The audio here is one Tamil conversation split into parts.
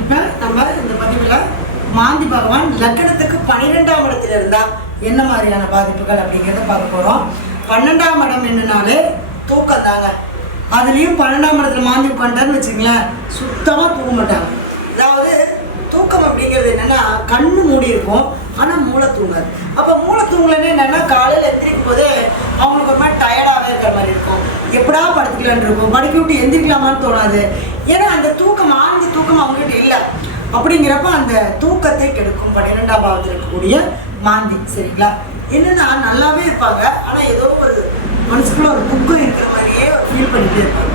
இப்போ நம்ம இந்த பதிவில் மாந்தி பகவான் லக்னத்துக்கு 12ஆம் இடத்துல இருந்தால் என்ன மாதிரியான பாதிப்புகள் அப்படிங்கிறத பார்க்க போகிறோம். 12ஆம் இடம் என்னன்னாலே தூக்கம் தாங்க. அதுலேயும் 12ஆம் இடத்துல மாந்தி உட்காந்துட்டான்னு வச்சுங்களேன், சுத்தமாக தூங்க மாட்டாங்க. அதாவது தூக்கம் அப்படிங்கிறது என்னென்னா கண்ணு மூடி இருக்கும், ஆனால் மூளை தூங்காது. அப்போ மூளை தூங்கலன்னு என்னென்னா காலையில் எந்திரிக்கும் போதே அவங்களுக்கு ஒரு மாதிரி டயர்டாகவே இருக்கிற மாதிரி இருக்கும். எப்படா படுத்துக்கலான்னு இருக்கும், படுக்க விட்டு எந்திரிக்கலாமான்னு தோணாது. ஏன்னா அந்த தூக்கம் ஆழ்ந்த தூக்கம் அவங்ககிட்ட இல்லை. அப்படிங்கிறப்ப அந்த தூக்கத்தை கெடுக்கும் 12ஆம் பாவத்தில் இருக்கக்கூடிய மாந்தி. சரிங்களா? என்னென்னா நல்லாவே இருப்பாங்க, ஆனால் ஏதோ ஒரு மனசுக்குள்ள ஒரு துக்கம் இருக்கிற மாதிரியே ஃபீல் பண்ணிகிட்டே இருப்பாங்க.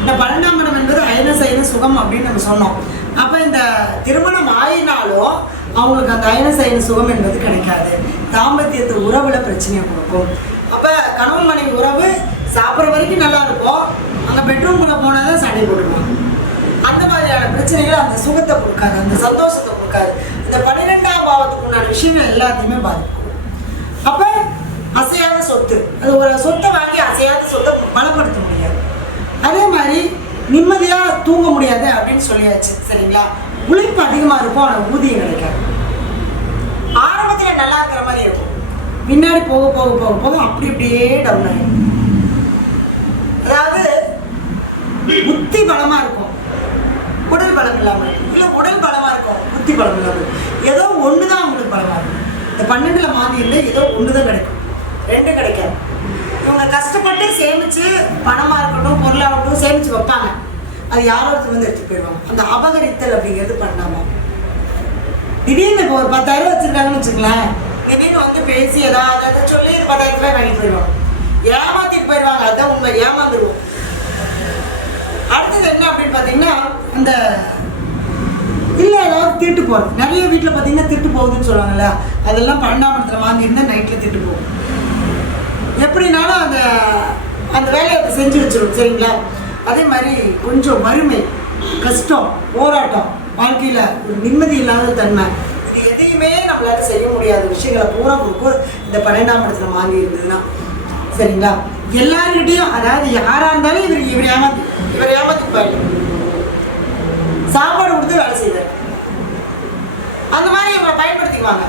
இந்த 12ஆம் இடம் என்பது அயன சயன சுகம் அப்படின்னு நம்ம சொன்னோம். அப்போ இந்த திருமணம் ஆயினாலும் அவங்களுக்கு அந்த அயன சயன சுகம் என்பது கிடைக்காது. தாம்பத்தியத்து உறவில் பிரச்சனையை கொடுக்கும். அப்போ கணவன் மனைவி உறவு சாப்பிட்ற வரைக்கும் நல்லா இருக்கும், அங்கே பெட்ரூம்குள்ளே போனால் தான் சண்டை போட்டுருவாங்க. அந்த மாதிரியான பிரச்சனைகள் அந்த சுகத்தை கொடுக்காது, அந்த சந்தோஷத்தை கொடுக்காது. இந்த 12ஆம் பாவத்துக்கு உண்டான விஷயங்கள் எல்லாத்தையுமே பாதிக்கும். அப்போ அசையாத சொத்து, அது ஒரு சொத்தை வாங்கி அசையாத சொத்தை பலப்படுத்த முடியாது. அதே மாதிரி நிம்மதியாக தூங்க முடியாது அப்படின்னு சொல்லியாச்சு. சரிங்களா? உழைப்பு அதிகமாக இருக்கும், ஆனால் ஊதியம் கிடைக்காது. ஆரம்பத்தில் நல்லா இருக்கிற மாதிரி இருக்கும், பின்னாடி போக போக போக போக அப்படி அப்படியே டவுன் ஆகிடும். அதாவது புத்தி பலமாக இருக்கும், உடல் பலம் இல்லாமல் இருக்கும். இல்லை உடல் பலமாக இருக்கும், புத்தி பலம் இல்லாமல் இருக்கும். ஏதோ ஒன்று தான் அவங்களுக்கு பலமாக இருக்கும். இந்த 12ல் மாந்தி இருந்தால் ஏதோ ஒன்று தான் கிடைக்கும், 2 கிடைக்காது. இவங்க கஷ்டப்பட்டு சேமித்து பணமாக இருக்கட்டும் பொருளாகட்டும் சேமித்து வைப்பாங்க, அது யாரோ ஒருத்தர் வந்து எடுத்துகிட்டு போயிடுவாங்க. அந்த அபகரித்தல் அப்படிங்கிறது பண்ணாமல் திடீர்னு இப்போ ஒரு 10,000 வச்சுருக்காங்கன்னு வச்சுங்களேன், திடீர்னு வந்து பேசி ஏதாவது சொல்லி 10,000 ரூபாய் வாங்கிட்டு போயிடுவாங்க, ஏமாற்றிட்டு போயிடுவாங்க. அதுதான் உண்மை, ஏமாந்துருவோம். அடுத்தது என்ன அப்படின்னு பார்த்தீங்கன்னா, அந்த இல்லை ஏதாவது திருட்டு போகிறது. நிறைய வீட்டில் பார்த்தீங்கன்னா திருட்டு போகுதுன்னு சொல்லுவாங்கல்ல, அதெல்லாம் 12ஆம் இடத்துல மாந்தி இருந்தால் நைட்டில் திருட்டு போகும். எப்படினாலும் அந்த அந்த வேலையை அதை செஞ்சு வச்சிடும். சரிங்களா? அதே மாதிரி கொஞ்சம் வறுமை, கஷ்டம், போராட்டம், வாழ்க்கையில் ஒரு நிம்மதி இல்லாத தன்மை, இது எதையுமே நம்மளால செய்ய முடியாத விஷயங்களை பூரா கொடுக்கும் இந்த 12ஆம் இடத்துல மாந்தி இருந்ததுன்னா. சரிங்களா? எல்லாருக்கிட்டையும், அதாவது யாராக இருந்தாலும் இவர் ஏமாத்திப்பாரு, சாப்பாடு கொடுத்து வேலை செய்வார். அந்த மாதிரி இவங்களை பயன்படுத்திக்குவாங்க.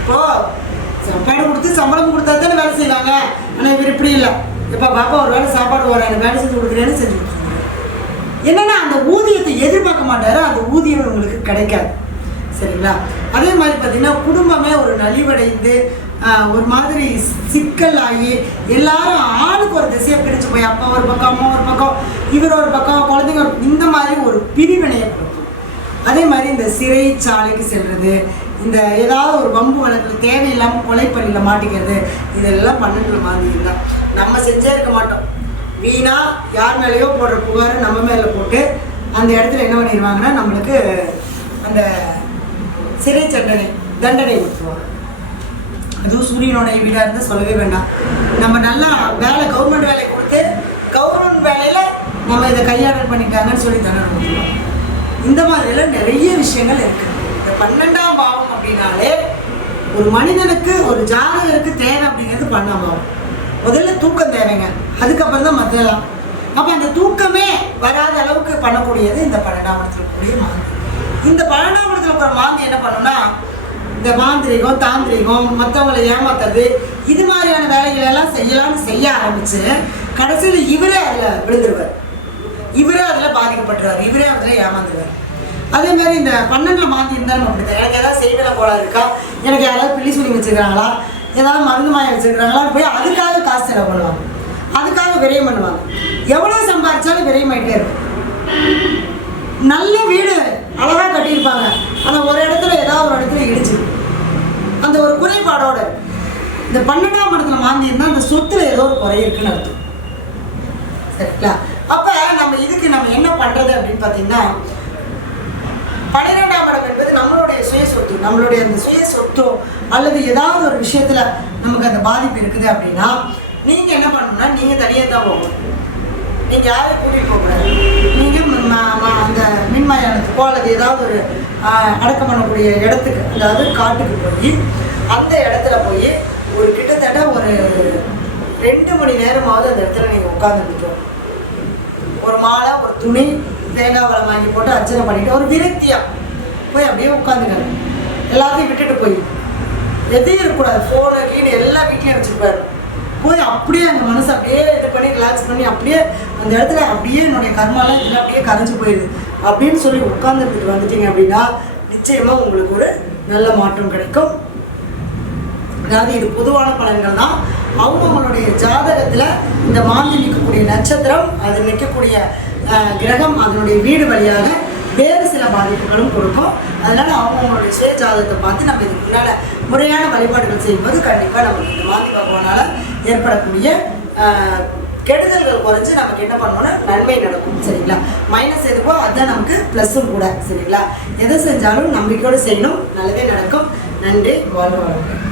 இப்போது சாப்பாடு கொடுத்து சம்பளம் கொடுத்தா தானே வேலை செய்வாங்க. ஆனால் இவர் இப்படி இல்லை, இப்போ பாப்பா ஒரு வேலை சாப்பாடு எனக்கு வேலை செஞ்சு கொடுக்குறேன்னு செஞ்சு கொடுத்துருவாங்க. என்னென்னா அந்த ஊதியத்தை எதிர்பார்க்க மாட்டாரு, அந்த ஊதியம் உங்களுக்கு கிடைக்காது. சரிங்களா? அதே மாதிரி பார்த்தீங்கன்னா குடும்பமே ஒரு நலிவடைந்து ஒரு மாதிரி சிக்கல் ஆகி எல்லாரும் ஆளுக்கு ஒரு திசையை பிரித்து போய் அப்பா ஒரு பக்கம் அம்மா ஒரு பக்கம் இவர் ஒரு பக்கம் குழந்தைங்க இந்த மாதிரி ஒரு பிரிவினையை கொடுக்கும். அதே மாதிரி இந்த சிறைச்சாலைக்கு செல்வது, இந்த ஏதாவது ஒரு வம்பு வழக்கில் தேவையில்லாமல் கொலைப்பள்ளியில் மாட்டிக்கிறது, இதெல்லாம் 12ல் மாந்தி இல்லை. நம்ம செஞ்சே இருக்க மாட்டோம், வீணாக யார் மேலேயோ போடுற புகாரை நம்ம மேலே போட்டு அந்த இடத்துல என்ன பண்ணிடுவாங்கன்னா நம்மளுக்கு அந்த சிறை தண்டனை கொடுத்துருவாங்க. அதுவும் சூரியனோட வீடாக இருந்தால் சொல்லவே வேண்டாம். நம்ம நல்லா வேலை கவர்மெண்ட் வேலை கொடுத்து கவர்மெண்ட் வேலையில் நம்ம இதை கையாடல் பண்ணிட்டாங்கன்னு சொல்லி தண்டனை கொடுத்துருவாங்க. இந்த மாதிரியெல்லாம் நிறைய விஷயங்கள் இருக்குது. இந்த 12ஆம் பாவம் அப்படின்னாலே ஒரு மனிதனுக்கு ஒரு ஜாதகருக்கு தேவை அப்படிங்கிறது 12ஆம் பாவம். முதல்ல தூக்கம் தேவைங்க, அதுக்கப்புறம் தான் மற்றெல்லாம். அப்போ அந்த தூக்கமே வராத அளவுக்கு பண்ணக்கூடியது இந்த 12ஆம் இடத்துல இருக்கக்கூடிய மாந்தி. இந்த 12ஆம் இடத்துல இருக்கிற மாந்தி என்ன பண்ணுன்னா, இந்த மாந்திரிகம் தாந்திரிகம் மற்றவங்களை ஏமாத்துறது இது மாதிரியான வேலைகள் எல்லாம் செய்ய ஆரம்பித்து கடைசியில் இவரே அதில் விழுந்துருவார், இவரே அதில் பாதிக்கப்பட்டுருவார், இவரே அதில் ஏமாந்துருவார். அதே மாதிரி இந்த 12ல் மாந்தி இருந்தாலும் அப்படிதான். எனக்கு ஏதாவது செய்வன போல இருக்கா, எனக்கு யாராவது பிள்ளி சொல்லி வச்சுருக்காங்களா, ஏதாவது மருந்து மாயம் வச்சுருக்காங்களா, போய் அதுக்காக காசு செலவு பண்ணுவாங்க, அதுக்காக விரயம் பண்ணுவாங்க. எவ்வளோ சம்பாதிச்சாலும் விரயமாயிட்டே இருக்கும். நல்ல வீடு அழகாக கட்டியிருப்பாங்க, ஆனால் ஒரு இடத்துல ஏதாவது ஒரு இடத்துல இடிச்சு அந்த ஒரு குறைபாடோட. இந்த 12ஆம் இடத்துல மாந்தி இருந்தால் அந்த சொத்துல ஏதோ ஒரு குறை இருக்குன்னு அர்த்தம். சரிங்களா? அப்போ நம்ம என்ன பண்ணுறது அப்படின்னு பார்த்தீங்கன்னா, 12ஆம் இடம் என்பது நம்மளுடைய சுய சொத்து. நம்மளுடைய அந்த சுய சொத்தோ அல்லது ஏதாவது ஒரு விஷயத்தில் நமக்கு அந்த பாதிப்பு இருக்குது அப்படின்னா நீங்கள் என்ன பண்ணணும்னா, நீங்கள் தனியாக தான் போகணும். நீங்கள் யாரையும் கூட்டிகிட்டு போகக்கூடாது. நீங்கள் அந்த மின்மயானத்துக்கோ அல்லது ஏதாவது ஒரு அடக்கம் பண்ணக்கூடிய இடத்துக்கு, அதாவது காட்டுக்கு போய் அந்த இடத்துல போய் ஒரு கிட்டத்தட்ட ஒரு 2 மணி நேரமாவது அந்த இடத்துல நீங்கள் உட்காந்துருக்கோம். ஒரு மாலை, ஒரு துணி, தேங்காய் வளம் வாங்கி போட்டு அர்ச்சனை பண்ணிட்டு ஒரு விரக்தியாக போய் அப்படியே உட்காந்துக்காரு. எல்லாத்தையும் விட்டுட்டு போய் எதையும் இருக்கக்கூடாது, ஃபோனு கீழே எல்லா வீட்லேயும் வச்சுருப்பாரு. போய் அப்படியே அந்த மனசை அப்படியே இது பண்ணி ரிலாக்ஸ் பண்ணி அப்படியே அந்த இடத்துல அப்படியே என்னுடைய கர்மாலாம் இதில் அப்படியே கரைஞ்சி போயிடுது அப்படின்னு சொல்லி உட்காந்துட்டு வந்துட்டீங்க அப்படின்னா நிச்சயமாக உங்களுக்கு ஒரு நல்ல மாற்றம் கிடைக்கும். அதாவது இது பொதுவான பலன்கள் தான். அவங்களுடைய ஜாதகத்தில் இந்த மாந்தி நிற்கக்கூடிய நட்சத்திரம், அது நிற்கக்கூடிய கிரகம், அதனுடைய வீடு வழியாக வேறு சில பாதிப்புகளும் கொடுக்கும். அதனால் அவங்களுடைய சுய ஜாதகத்தை பார்த்து நம்ம இதுக்கு முன்னால் முறையான வழிபாடுகள் செய்யும்போது கண்டிப்பாக நமக்கு இந்த மாந்தி பகவானால் ஏற்படக்கூடிய கெடுதல்கள் குறைஞ்சி நமக்கு என்ன பண்ணணும்னா நன்மை நடக்கும். சரிங்களா? மைனஸ் எதுவோ அதுதான் நமக்கு ப்ளஸ்ஸும் கூட. சரிங்களா? எதை செஞ்சாலும் நம்பிக்கையோடு செய்யணும், நல்லதே நடக்கும். நன்றி. வாழ்க வளமுடன்.